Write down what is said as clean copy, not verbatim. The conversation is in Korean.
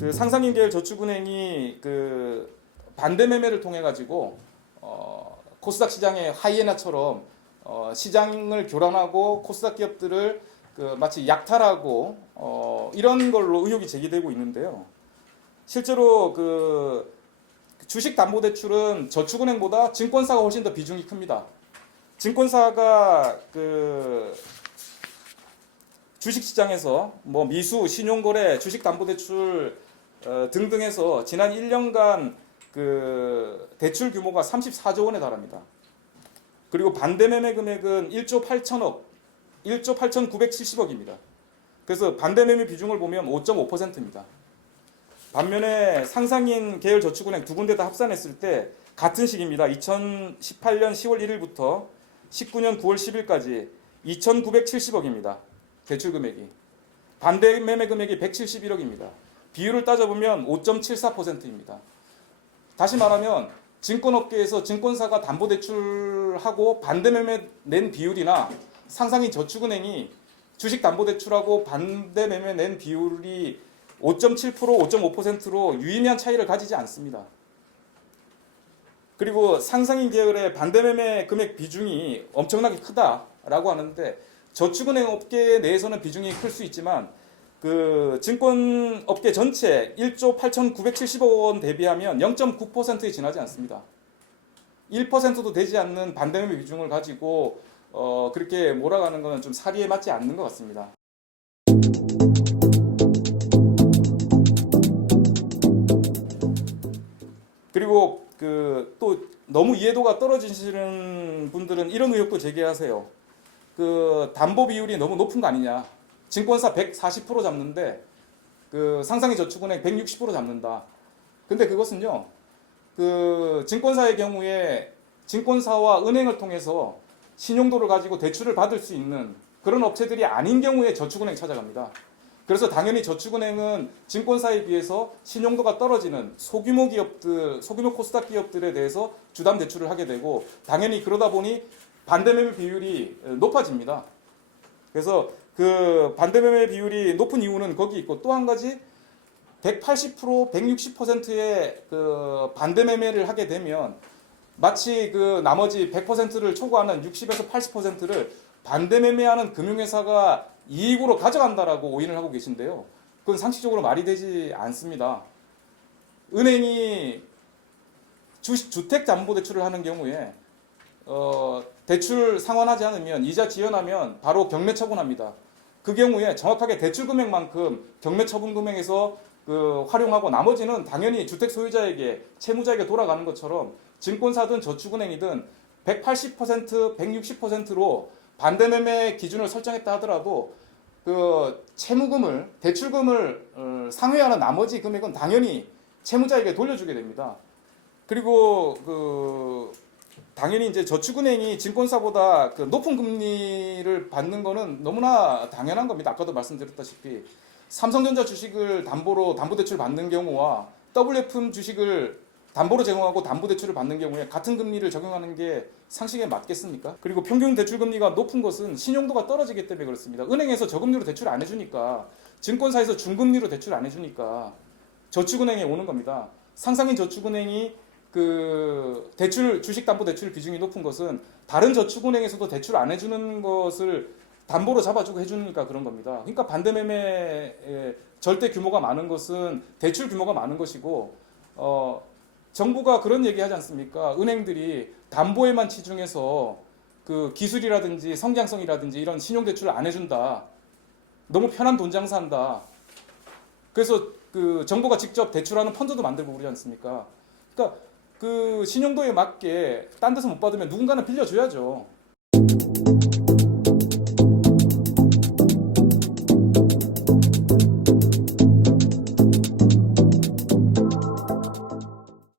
그 상상인계열 저축은행이 그 반대 매매를 통해 가지고 코스닥 시장의 하이에나처럼 시장을 교란하고 코스닥 기업들을 그 마치 약탈하고 이런 걸로 의혹이 제기되고 있는데요. 실제로 그 주식담보대출은 저축은행보다 증권사가 훨씬 더 비중이 큽니다. 증권사가 그 주식시장에서 뭐 미수, 신용거래, 주식담보대출 등등해서 지난 1년간 그 대출 규모가 34조 원에 달합니다. 그리고 반대 매매 금액은 1조 8천억, 1조 8,970억입니다. 그래서 반대 매매 비중을 보면 5.5%입니다. 반면에 상상인 계열 저축은행 두 군데 다 합산했을 때 같은 시기입니다. 2018년 10월 1일부터 19년 9월 10일까지 2,970억입니다. 대출 금액이. 반대 매매 금액이 171억입니다. 비율을 따져보면 5.74%입니다. 다시 말하면 증권업계에서 증권사가 담보대출하고 반대 매매 낸 비율이나 상상인 저축은행이 주식담보대출하고 반대 매매 낸 비율이 5.7%, 5.5%로 유의미한 차이를 가지지 않습니다. 그리고 상상인 계열의 반대 매매 금액 비중이 엄청나게 크다라고 하는데 저축은행 업계 내에서는 비중이 클 수 있지만 그 증권업계 전체 1조 8,970억 원 대비하면 0.9%에 지나지 않습니다. 1%도 되지 않는 반대 매매 비중을 가지고 그렇게 몰아가는 것은 좀 사리에 맞지 않는 것 같습니다. 그리고 그 또 너무 이해도가 떨어지시는 분들은 이런 의혹도 제기하세요. 그 담보 비율이 너무 높은 거 아니냐. 증권사 140% 잡는데 그 상상인 저축은행 160% 잡는다. 근데 그것은요. 그 증권사의 경우에 증권사와 은행을 통해서 신용도를 가지고 대출을 받을 수 있는 그런 업체들이 아닌 경우에 저축은행 찾아갑니다. 그래서 당연히 저축은행은 증권사에 비해서 신용도가 떨어지는 소규모 기업들, 소규모 코스닥 기업들에 대해서 주담 대출을 하게 되고 당연히 그러다 보니 반대 매매 비율이 높아집니다. 그래서 그 반대 매매 비율이 높은 이유는 거기 있고 또 한 가지 180%, 160%의 그 반대 매매를 하게 되면 마치 그 나머지 100%를 초과하는 60에서 80%를 반대 매매하는 금융회사가 이익으로 가져간다라고 오인을 하고 계신데요. 그건 상식적으로 말이 되지 않습니다. 은행이 주택담보대출을 하는 경우에 대출 상환하지 않으면 이자 지연하면 바로 경매 처분합니다. 그 경우에 정확하게 대출 금액만큼 경매 처분 금액에서 그 활용하고 나머지는 당연히 주택 소유자에게 채무자에게 돌아가는 것처럼 증권사든 저축은행이든 180%, 160%로 반대 매매 기준을 설정했다 하더라도 그 채무금을 대출금을 상회하는 나머지 금액은 당연히 채무자에게 돌려주게 됩니다. 그리고 그 당연히 이제 저축은행이 증권사보다 그 높은 금리를 받는 거는 너무나 당연한 겁니다. 아까도 말씀드렸다시피 삼성전자 주식을 담보로 담보대출 받는 경우와 WF 주식을 담보로 제공하고 담보대출을 받는 경우에 같은 금리를 적용하는 게 상식에 맞겠습니까? 그리고 평균 대출금리가 높은 것은 신용도가 떨어지기 때문에 그렇습니다. 은행에서 저금리로 대출 안 해주니까 증권사에서 중금리로 대출 안 해주니까 저축은행에 오는 겁니다. 상상인 저축은행이 그 대출 주식담보대출 비중이 높은 것은 다른 저축은행에서도 대출 안 해주는 것을 담보로 잡아주고 해주니까 그런 겁니다. 그러니까 반대매매 절대 규모가 많은 것은 대출 규모가 많은 것이고 정부가 그런 얘기 하지 않습니까? 은행들이 담보에만 치중해서 그 기술이라든지 성장성이라든지 이런 신용대출을 안 해준다. 너무 편한 돈 장사한다. 그래서 그 정부가 직접 대출하는 펀드도 만들고 그러지 않습니까? 그러니까 그 신용도에 맞게 딴 데서 못 받으면 누군가는 빌려줘야죠.